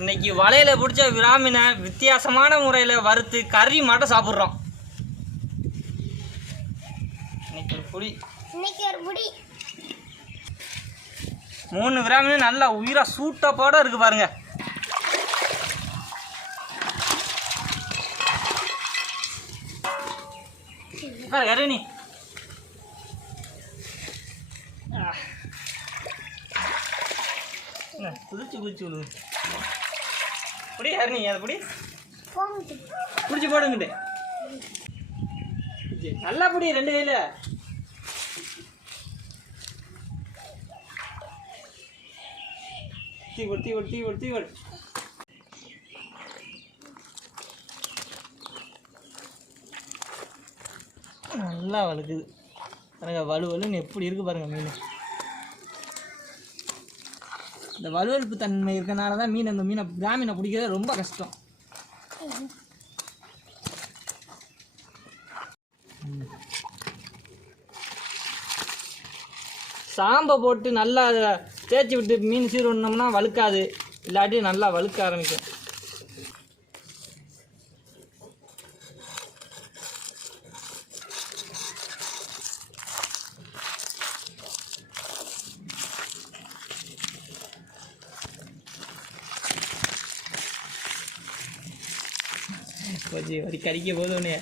இன்னைக்கு வலையில பிடிச்ச விராமீனை வித்தியாசமான முறையில் வறுத்து கறி மட்டும் சாப்பிட்றோம். இன்னைக்கு ஒரு புடி 3 விராமீன் நல்லா உயிரா சூட்டப்போட இருக்கு பாருங்க. கரணி குதிச்சு குதிச்சு விழுது புடி ஹரணி அதை புடி பிடிச்சி போடுங்கிட்டு நல்லா புடி 2 கையில தீவடு நல்லா வழுக்குது பாருங்க. வலுவலுன்னு எப்படி இருக்கு பாருங்க மீன். இந்த வலுவலுப்பு தன்மை இருக்கனால தான் அந்த விராமீனை பிடிக்கிறது ரொம்ப கஷ்டம். சாம்பை போட்டு நல்லா தேய்ச்சி விட்டு மீன் சீரணும்னா வழுக்காது, இல்லாட்டி நல்லா வழுக்க ஆரம்பிக்கும். வரி கறிக்க போது ஒன்று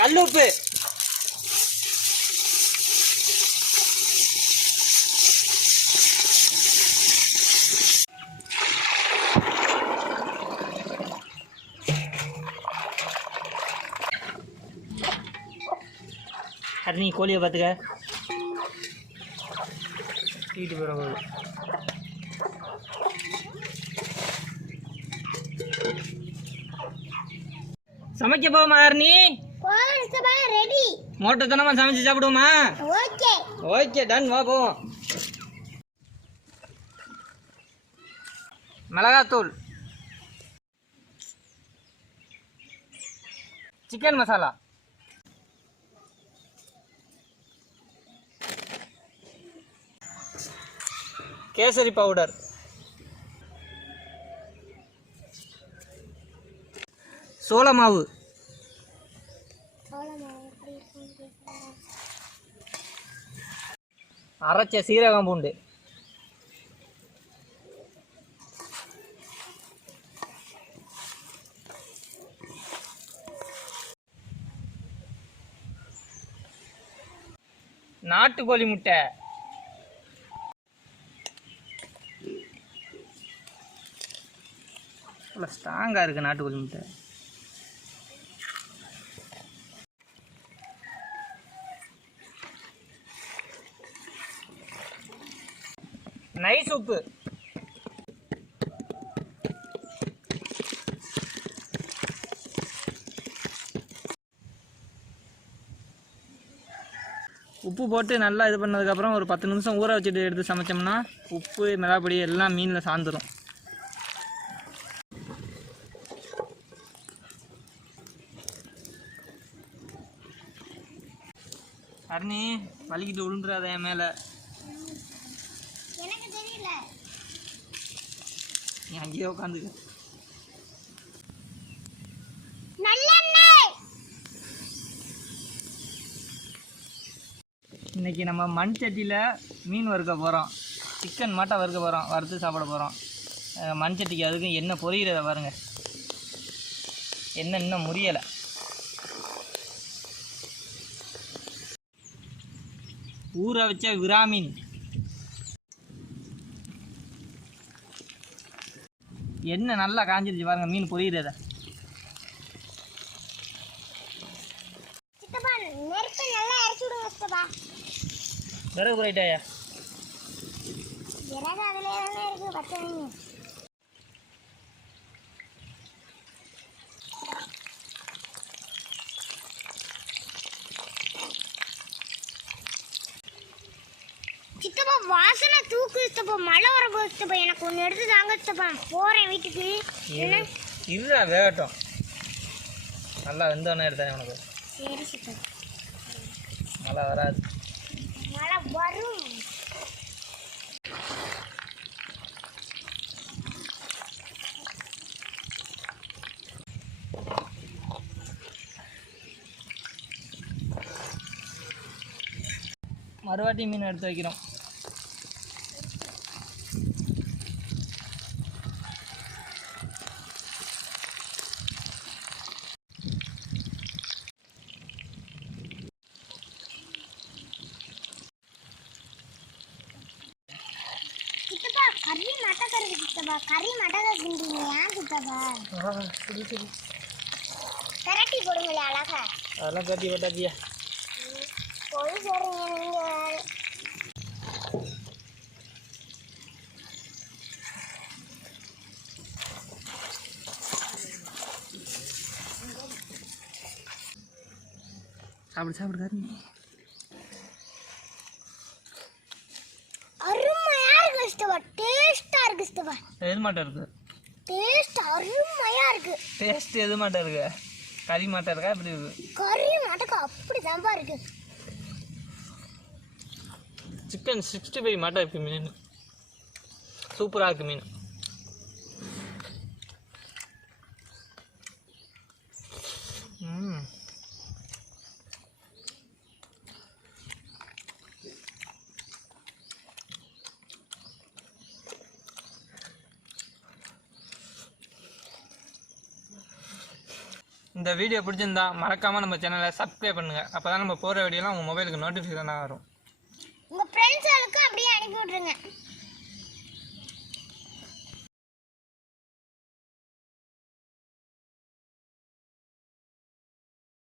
கல்லுப்பு நீ கோழியை பார்த்துக்க தூக்கிட்டு போகிற சமைக்க போமா ஹரணி? மோட்டர் தானமா சமைச்சு சாப்பிடுவோமா? ஓகே டன், வா போவோம். மிளகாத்தூள், சிக்கன் மசாலா, கேசரி பவுடர், சோள மாவு, அரைச்ச சீரகம் பூண்டு, நாட்டுக்கோழி முட்டை, ஸ்ட்ராங்கா இருக்கு நாட்டுக்கோழி முட்டை, நைஸ் உப்பு, உப்பு போட்டு நல்லா இது பண்ணதுக்கப்புறம் ஒரு 10 நிமிஷம் ஊற வச்சுட்டு எடுத்து சமைச்சோம்னா உப்பு மிளகாப்பொடி எல்லாம் மீனில் சாந்துடும். அருணி வலிக்கிட்டு விழுந்துடாத என் மேலே. நீ அங்கேயே உட்காந்துக்க. இன்னைக்கு நம்ம மண் சட்டியில் மீன் வறுக்க போகிறோம். சிக்கன் மட்டும் வறுக்க போகிறோம், வறுத்து சாப்பிட போகிறோம். மண் சட்டிக்கு அதுக்கும் எண்ணெய் பொரியிறத பாருங்கள். எண்ணெய் இன்னும் முரியலை. ஊற வச்ச விராமீன் எண்ணெய் நல்லா காஞ்சிருச்சு பாருங்க. மீன் பொரியிறத விறகு போயிட்டாயா? விறகு அதிலே தானே இருக்கு பச்சை மீன். சித்தப்பா வாசனை தூக்கு சித்தப்பா, மழை வர போகுது சித்தப்பா, எனக்கு ஒன்று எடுத்து தாங்க சித்தப்பா, போகிறேன் வீட்டுக்கு. இல்லைடா வேகட்டும், நல்லா வெந்தோடனே எடுத்தேன் உனக்கு. சரி சித்தப்பா. மழை வராது. மழை வரும். மறுவாட்டி மீன் எடுத்து வைக்கிறோம். சித்தப்பா கறி மட்டக்கறி சித்தப்பா, கறி மட்டக்கறிங்க ஏன் சித்தப்பா? சரி சரி, கரட்டி போடுங்களே அழகா. அதெல்லாம் கட்டி விட்டாச்சியா? போய் சொல்றீங்க நீங்க. சாப்பிடு சாப்பிடு கறி. அருமையா இருக்கு சித்தப்பா, டேஸ்டா இருக்கு சித்தப்பா. எது மாட்டம் இருக்கு? டேஸ்ட் அருமையா இருக்கு. டேஸ்ட் எது மாட்டம் இருக்கு? கறி மாட்டம் இருக்கா? எப்படி இருக்கு? கறி மாட்டக்கு அப்படி தான்பா இருக்கு. சிக்கன் 65 மாட்டம் இருக்கு மீன், சூப்பராக இருக்கு மீன். இந்த வீடியோ பிடிச்சிருந்தா மறக்காமல் நம்ம சேனலை சப்ஸ்கிரைப் பண்ணுங்கள். அப்போ தான் நம்ம போகிற வீடியோலாம் உங்கள் மொபைலுக்கு நோட்டிஃபிகேஷனாக வரும். உங்கள் ஃப்ரெண்ட்ஸுகளுக்கும் அப்படியே அனுப்பி விட்ருங்க.